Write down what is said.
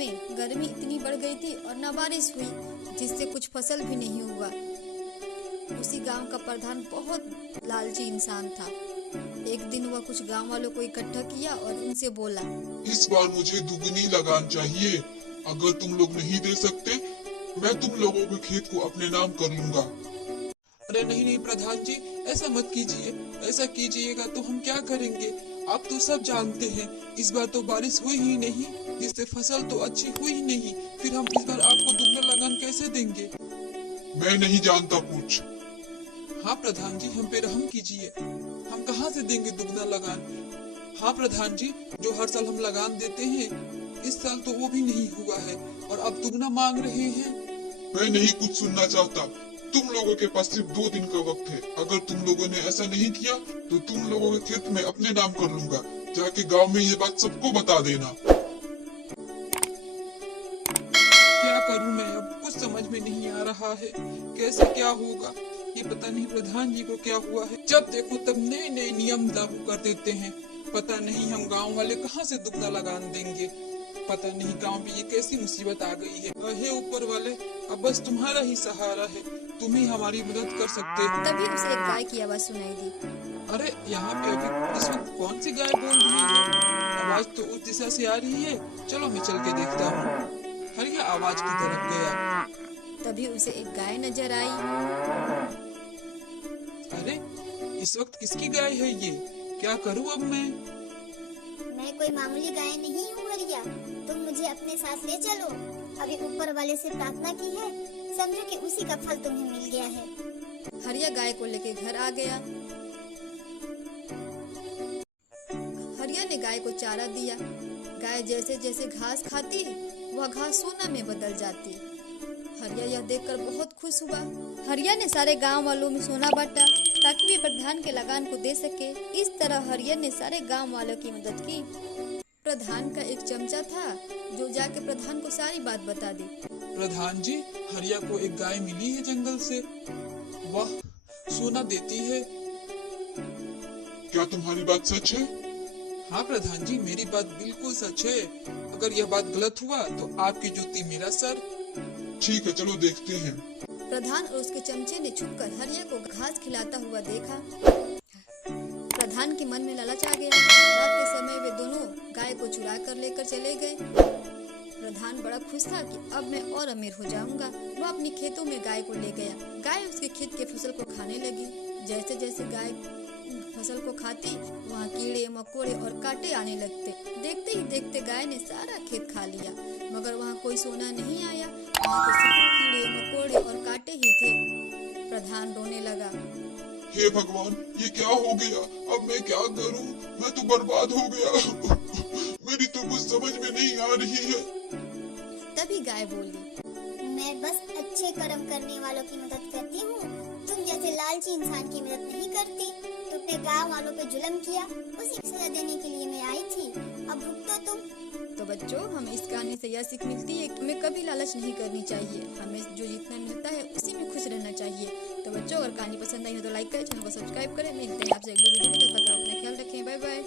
में गर्मी इतनी बढ़ गई थी और न बारिश हुई, जिससे कुछ फसल भी नहीं हुआ। उसी गांव का प्रधान बहुत लालची इंसान था। एक दिन वह कुछ गांव वालों को इकट्ठा किया और उनसे बोला, इस बार मुझे दुगनी लगान चाहिए। अगर तुम लोग नहीं दे सकते, मैं तुम लोगों के खेत को अपने नाम कर लूंगा। अरे नहीं नहीं प्रधान जी, ऐसा मत कीजिए। ऐसा कीजिएगा तो हम क्या करेंगे? आप तो सब जानते हैं, इस बार तो बारिश हुई ही नहीं, जिससे फसल तो अच्छी हुई ही नहीं। फिर हम इस बार आपको दुगना लगान कैसे देंगे? मैं नहीं जानता कुछ। हाँ प्रधान जी, हम पे रहम कीजिए। हम कहाँ से देंगे दुगना लगान? हाँ प्रधान जी, जो हर साल हम लगान देते हैं, इस साल तो वो भी नहीं हुआ है और अब दुगना मांग रहे हैं। मैं नहीं कुछ सुनना चाहता। तुम लोगों के पास सिर्फ 2 दिन का वक्त है। अगर तुम लोगों ने ऐसा नहीं किया तो तुम लोगों के खेत में अपने नाम कर लूंगा। जाके गांव में ये बात सबको बता देना। क्या करूं मैं? अब कुछ समझ में नहीं आ रहा है, कैसे क्या होगा। ये पता नहीं प्रधान जी को क्या हुआ है, जब देखो तब नए नए नियम लागू कर देते हैं। पता नहीं हम गांव वाले कहां से दुगना लगान देंगे। पता नहीं गांव में ये कैसी मुसीबत आ गई है। हे ऊपर वाले, अब बस तुम्हारा ही सहारा है, तुम ही हमारी मदद कर सकते हो। तभी उसे एक गाय की आवाज सुनाई दी। अरे यहाँ पे अभी इस वक्त कौन सी गाय बोल रही है? आवाज तो उस दिशा से आ रही है। चलो मैं चल के देखता हूँ। हरिया आवाज की तरफ गया। तभी उसे एक गाय नजर आई। अरे इस वक्त किसकी गाय है ये? क्या करूँ अब मैं कोई मामूली गाय नहीं हूँ हरिया, तुम मुझे अपने साथ ले चलो। अभी ऊपर वाले से प्रार्थना की है, समझो कि उसी का फल तुम्हें मिल गया है। हरिया गाय को लेके घर आ गया। हरिया ने गाय को चारा दिया। गाय जैसे जैसे घास खाती, वह घास सोना में बदल जाती। हरिया यह देखकर बहुत खुश हुआ। हरिया ने सारे गांव वालों में सोना बांटा ताकि वे प्रधान के लगान को दे सके। इस तरह हरिया ने सारे गांव वालों की मदद की। प्रधान का एक चमचा था जो जाके प्रधान को सारी बात बता दी। प्रधान जी, हरिया को एक गाय मिली है जंगल से। वाह, सोना देती है। क्या तुम्हारी बात सच है? हाँ प्रधान जी, मेरी बात बिल्कुल सच है। अगर यह बात गलत हुआ तो आपकी जूती मेरा सर। ठीक है, चलो देखते हैं। प्रधान और उसके चमचे ने छुपकर हरिया को घास खिलाता हुआ देखा। प्रधान के मन में लालच आ गया। रात के समय वे दोनों गाय को चुरा कर लेकर चले गए। प्रधान बड़ा खुश था कि अब मैं और अमीर हो जाऊंगा। वह अपनी खेतों में गाय को ले गया। गाय उसके खेत के फसल को खाने लगी। जैसे जैसे गाय फसल को खाती, वहाँ कीड़े मकोड़े और कांटे आने लगते। देखते ही देखते गाय ने सारा खेत खा लिया, मगर वहाँ कोई सोना नहीं आया। वहाँ तो सिर्फ कीड़े मकोड़े और कांटे ही थे। प्रधान रोने लगा। हे भगवान, ये क्या हो गया? अब मैं क्या करूं? मैं तो बर्बाद हो गया। मेरी तो कुछ समझ में नहीं आ रही है। तभी गाय बोली, मैं बस अच्छे कर्म करने वालों की मदद करती हूँ, तुम जैसे लालची इंसान की मदद नहीं करती। तुमने गांव वालों पे जुल्म किया, उसी की सजा देने के लिए मैं आई थी। अब भुगतो तुम। तो बच्चों, हमें इस कहानी से यह सीख मिलती है कि हमें कभी लालच नहीं करनी चाहिए। हमें जो जितना मिलता है उसी में खुश रहना चाहिए। तो बच्चों, अगर कहानी पसंद आई हो तो लाइक करें, चैनल को सब्सक्राइब करें। मिलते हैं आपसे अगली वीडियो में। तब तक आप अपना ख्याल रखें। Bye bye.